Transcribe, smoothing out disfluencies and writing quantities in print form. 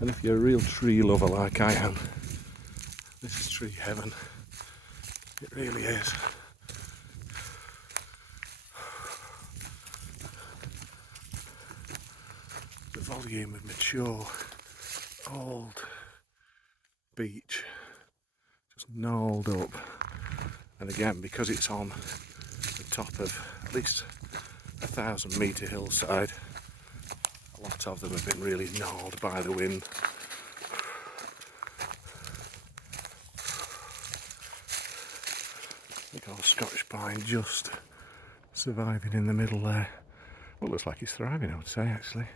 And if you're a real tree lover like I am, this is tree heaven. It really is. The volume of mature, old beech, just gnarled up. And again, because it's on the top of at least 1,000-metre hillside, a lot of them have been really gnarled by the wind. Look at our Scottish pine just surviving in the middle there. Well, looks like it's thriving, I would say, actually.